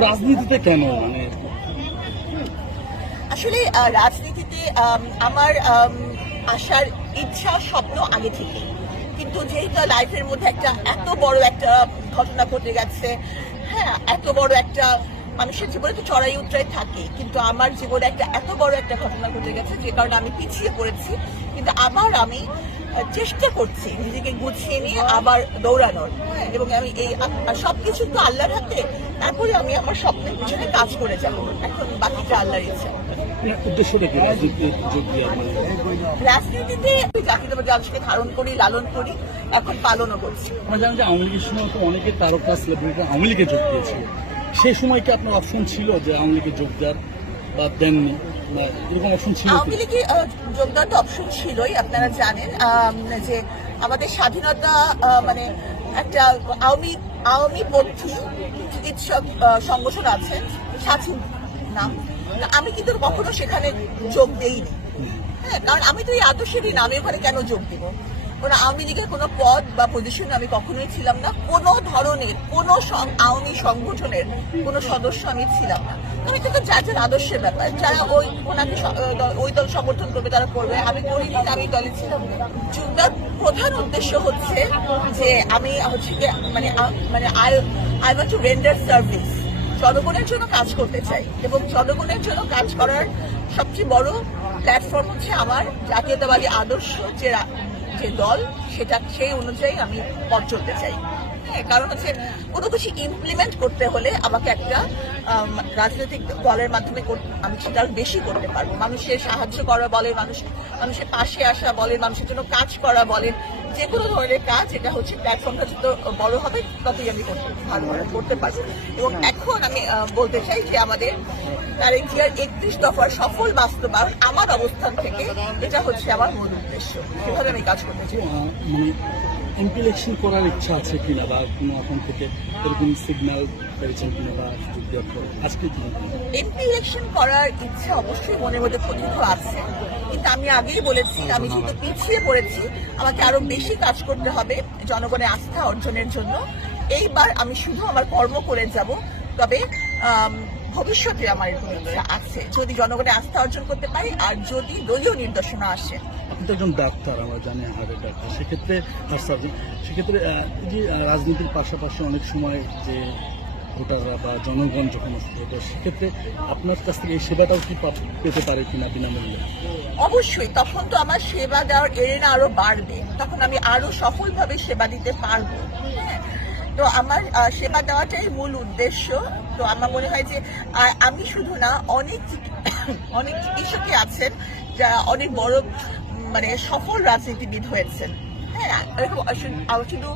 রাজনীতিতে কেন? মানে আসলে রাজনীতিতে আম, আমার আসার ইচ্ছা স্বপ্ন আগে থেকে কিন্তু যেহেতু লাইফের মধ্যে একটা এত বড় একটা ঘটনা ঘটে গেছে হ্যাঁ এত বড় একটা মানুষের জীবনে তো চড়াই উত্তরাই থাকে কিন্তু আমার জীবনে একটা এত বড় একটা ঘটনা ঘটে গেছে যে কারণে আমি পিছিয়ে পড়েছি। কিন্তু আবার আমি চেষ্টা করছি নিজেকে গুছিয়ে নিয়ে আবার দৌড়ানোর। এবং আমি এই সবকিছু তো আল্লাহর হাতে তারপরে আমি আমার স্বপ্নের পিছনে কাজ করে যাব। এখন বাকিটা আল্লাহর ইচ্ছা। রাজনীতিতে আমি ধারণ করি লালন করি এখন পালনও করছি। আমরা জানি যে আওয়ামী লীগের সময় তো অনেকে তারকা সেলিব্রিটি আওয়ামী লীগে যোগ সেই সময় কি আপনার অপশন ছিল যে আওয়ামী লীগে যোগ দেওয়ার বা দেননি? এরকম অপশন ছিল? আওয়ামী লীগে যোগদান অপশন ছিলই আপনারা জানেন যে আমাদের স্বাধীনতা মানে একটা আওয়ামী আওয়ামী পন্থী চিকিৎসক সংগঠন আছে স্বাধীন নাম। আমি কিন্তু কখনো সেখানে যোগ দেইনি। হ্যাঁ কারণ আমি তো এই আদর্শেরই নামে ওখানে কেন যোগ দিব? কোনো আওয়ামী লীগের কোনো পদ বা পজিশনে আমি কখনোই ছিলাম না। কোনো ধরনের, কোনো আওয়ামী সংগঠনের কোনো সদস্য আমি ছিলাম না। তবে কিন্তু যার যার আদর্শের ব্যাপার, যারা ওই ওনাকে ওই দল সমর্থন করবে, তারা করবে। আমি করিনি আমি দলে ছিলাম না। যোগদান প্রধান উদ্দেশ্য হচ্ছে যে আমি হচ্ছে মানে মানে I I want to render service জনগণের জন্য কাজ করতে চাই এবং জনগণের জন্য কাজ করার সবচেয়ে বড় প্ল্যাটফর্ম হচ্ছে আমার জাতীয়তাবাদী আদর্শ যে যে দল সেটা সেই অনুযায়ী আমি পথ চলতে চাই। হ্যাঁ, কারণ হচ্ছে কোনো কিছু ইমপ্লিমেন্ট করতে হলে আমাকে একটা রাজনৈতিক দলের মাধ্যমে আমি সেটা বেশি করতে পারব। মানুষের সাহায্য করা বলে মানুষ মানুষের পাশে আসা বলে মানুষের জন্য কাজ করা বলে যে কোনো ধরনের কাজ এটা হচ্ছে প্ল্যাটফর্মটা যত বড় হবে ততই আমি করতে করতে পারব। এবং এখন আমি বলতে চাই যে আমাদের তারেক জিয়ার একত্রিশ দফার সফল বাস্তবায়ন আমার অবস্থান থেকে এটা হচ্ছে আমার মূল উদ্দেশ্য। সেভাবে আমি কাজ করতে চাই। মানে এমপি ইলেকশন করার ইচ্ছা আছে কিনা বা কোনো এখন থেকে এরকম সিগন্যাল পেয়েছেন কিনা বা আজকে কি এমপি ইলেকশন করার ইচ্ছা অবশ্যই মনের মধ্যে প্রতিভ আছে। কিন্তু আমি আগেই বলেছি আমি যেহেতু পিছিয়ে পড়েছি। আমাকে আরও বেশি কাজ করতে হবে জনগণের আস্থা অর্জনের জন্য। এইবার আমি শুধু আমার কর্ম করে যাব তবে ভবিষ্যতে আমার এরকম ইচ্ছা আছে। যদি জনগণের আস্থা অর্জন করতে পারি আর যদি দলীয় নির্দেশনা আসে। আপনি তো একজন ডাক্তার আমরা জানি হার্টের ডাক্তার। সেক্ষেত্রে সার্জন সেক্ষেত্রে যে রাজনীতির পাশাপাশি অনেক সময় যে ভোটাররা বা জনগণ যখন আসছে তো সেক্ষেত্রে আপনার কাছ থেকে এই সেবাটাও কি পেতে পারে কিনা বিনামূল্যে? অবশ্যই তখন তো আমার সেবা দেওয়ার এরেনা আরও বাড়বে। তখন আমি আরও সফলভাবে সেবা দিতে পারব। হ্যাঁ। তো আমার সেবা দেওয়াটাই মূল উদ্দেশ্য। তো আমার মনে হয় যে আমি শুধু না, অনেক অনেক চিকিৎসকই আছেন যারা অনেক বড় মানে সফল রাজনীতিবিদ হয়েছেন। হ্যাঁ শুধু